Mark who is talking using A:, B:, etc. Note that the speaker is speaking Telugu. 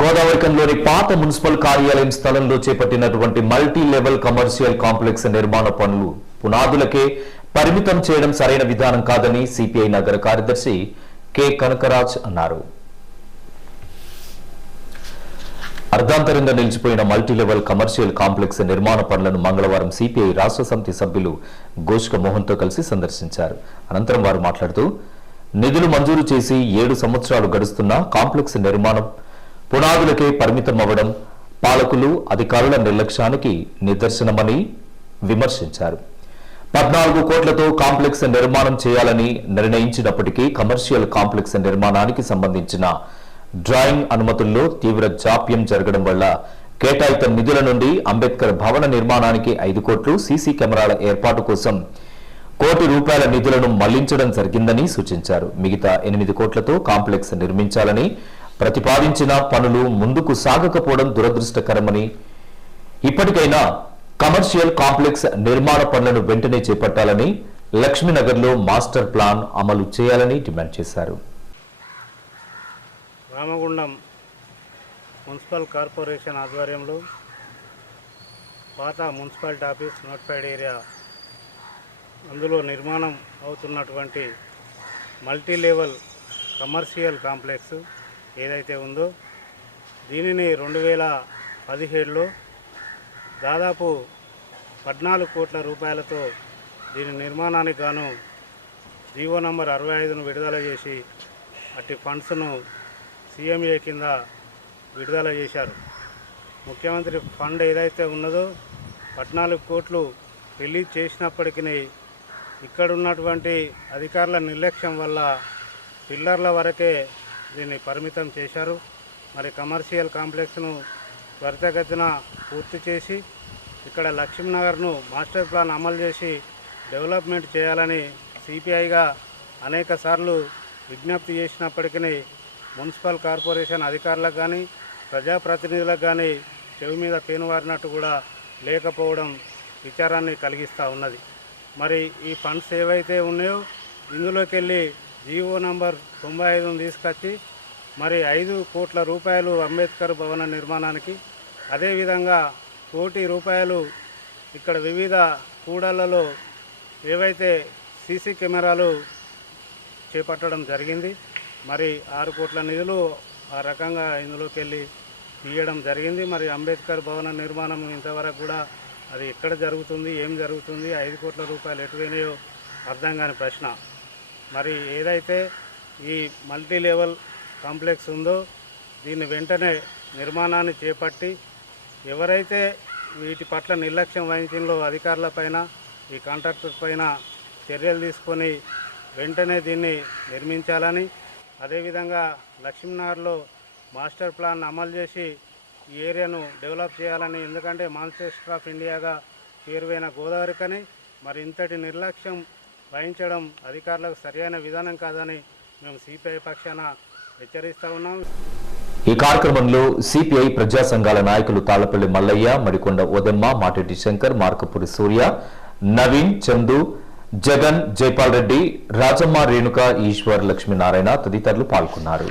A: గోదావరికంలోని పాత మున్సిపల్ కార్యాలయం స్థలంలో చేపట్టినటువంటి మల్టీ లెవెల్ కమర్షియల్ కాంప్లెక్స్ నిర్మాణ పనులు పునాదులకే పరిమితం చేయడం సరైన విధానం కాదని సిపిఐ నగర కార్యదర్శి కె. కనకరాజ్ అన్నారు. అర్ధాంతరంగా నిలిచిపోయిన మల్టీ లెవెల్ కమర్షియల్ కాంప్లెక్స్ నిర్మాణ పనులను మంగళవారం సిపిఐ రాష్ట్ర సమితి సభ్యులు గోష్క మోహన్తో కలిసి సందర్శించారు. అనంతరం వారు మాట్లాడుతూ నిధులు మంజూరు చేసి ఏడు సంవత్సరాలు గడుస్తున్నా కాంప్లెక్స్ నిర్మాణం పునాదులకే పరిమితం అవ్వడం పాలకులు అధికారుల నిర్లక్ష్యానికి నిదర్శనమని విమర్శించారు. పద్నాలుగు కోట్లతో కాంప్లెక్స్ నిర్మాణం చేయాలని నిర్ణయించినప్పటికీ కమర్షియల్ కాంప్లెక్స్ నిర్మాణానికి సంబంధించిన డ్రాయింగ్ అనుమతుల్లో తీవ్ర జాప్యం జరగడం వల్ల కేటాయిత నిధుల నుండి అంబేద్కర్ భవన నిర్మాణానికి ఐదు కోట్లు సీసీ కెమెరాల ఏర్పాటు కోసం కోటి రూపాయల నిధులను మళ్ళించడం జరిగిందని సూచించారు. మిగతా ఎనిమిది కోట్లతో కాంప్లెక్స్ నిర్మించాలని ప్రతిపాదించిన పనులు ముందుకు సాగకపోవడం దురదృష్టకరమని ఇప్పటికైనా కమర్షియల్ కాంప్లెక్స్ నిర్మాణ పనులను వెంటనే చేపట్టాలని లక్ష్మీనగర్లో మాస్టర్ ప్లాన్ అమలు చేయాలని డిమాండ్ చేశారు.
B: రామగుండం మున్సిపల్ కార్పొరేషన్ ఆధ్వర్యంలో పాత మున్సిపాలిటీ ఆఫీస్ నోటిఫైడ్ ఏరియా అందులో నిర్మాణం అవుతున్నటువంటి మల్టీ లెవెల్ కమర్షియల్ కాంప్లెక్స్ ఏదైతే ఉందో దీనిని రెండు వేల పదిహేడులో దాదాపు పద్నాలుగు కోట్ల రూపాయలతో దీని నిర్మాణానికి గాను జీవో నంబర్ అరవై ఐదును విడుదల చేసి అట్టి ఫండ్స్ను సీఎంఏ కింద విడుదల చేశారు. ముఖ్యమంత్రి ఫండ్ ఏదైతే ఉన్నదో పద్నాలుగు కోట్లు రిలీజ్ చేసినప్పటికీ ఇక్కడ ఉన్నటువంటి అధికారుల నిర్లక్ష్యం వల్ల పిల్లర్ల వరకే దీన్ని పరిమితం చేశారు. మరి కమర్షియల్ కాంప్లెక్స్ను త్వరితగతిన పూర్తి చేసి ఇక్కడ లక్ష్మీనగర్ను మాస్టర్ ప్లాన్ అమలు చేసి డెవలప్మెంట్ చేయాలని సిపిఐగా అనేక సార్లు విజ్ఞప్తి చేసినప్పటికీ మున్సిపల్ కార్పొరేషన్ అధికారులకు కానీ ప్రజాప్రతినిధులకు కానీ చెవి మీద పేనువారినట్టు కూడా లేకపోవడం విచారాన్ని కలిగిస్తూ ఉన్నది. మరి ఈ ఫండ్స్ ఏవైతే ఉన్నాయో ఇందులోకి వెళ్ళి జీవో నంబర్ తొంభై ఐదును తీసుకొచ్చి మరి ఐదు కోట్ల రూపాయలు అంబేద్కర్ భవన నిర్మాణానికి అదేవిధంగా కోటి రూపాయలు ఇక్కడ వివిధ కూడళ్ళలో ఏవైతే సీసీ కెమెరాలు చేపట్టడం జరిగింది మరి ఆరు కోట్ల నిధులు ఆ రకంగా ఇందులోకి వెళ్ళి తీయడం జరిగింది. మరి అంబేద్కర్ భవన నిర్మాణం ఇంతవరకు కూడా అది ఎక్కడ జరుగుతుంది ఏం జరుగుతుంది ఐదు కోట్ల రూపాయలు ఎటువైనాయో అర్థం కాని ప్రశ్న. మరి ఏదైతే ఈ మల్టీ లెవెల్ కాంప్లెక్స్ ఉందో దీన్ని వెంటనే నిర్మాణాన్ని చేపట్టి ఎవరైతే వీటి పట్ల నిర్లక్ష్యం వహించిందో అధికారుల పైన ఈ కాంట్రాక్టర్ పైన చర్యలు తీసుకొని వెంటనే దీన్ని నిర్మించాలని అదేవిధంగా లక్ష్మీనగర్లో మాస్టర్ ప్లాన్ అమలు చేసి ఈ ఏరియాను డెవలప్ చేయాలని ఎందుకంటే మాన్సెస్టర్ ఆఫ్ ఇండియాగా పేరువైన గోదావరికని మరి ఇంతటి నిర్లక్ష్యం వహించడం అధికారులకు సరైన విధానం కాదని మేము సిపిఐ పక్షాన హెచ్చరిస్తా ఉన్నాం.
A: ఈ కార్యక్రమంలో సిపిఐ ప్రజా సంఘాల నాయకులు తాళ్ళపల్లి మల్లయ్య మడికొండ ఓదెమ్మ మాటెడ్డి శంకర్ మార్కపురి సూర్య నవీన్ చందు జగన్ జైపాల్ రెడ్డి రాజమ్మ రేణుక ఈశ్వర్ లక్ష్మీనారాయణ తదితరులు పాల్గొన్నారు.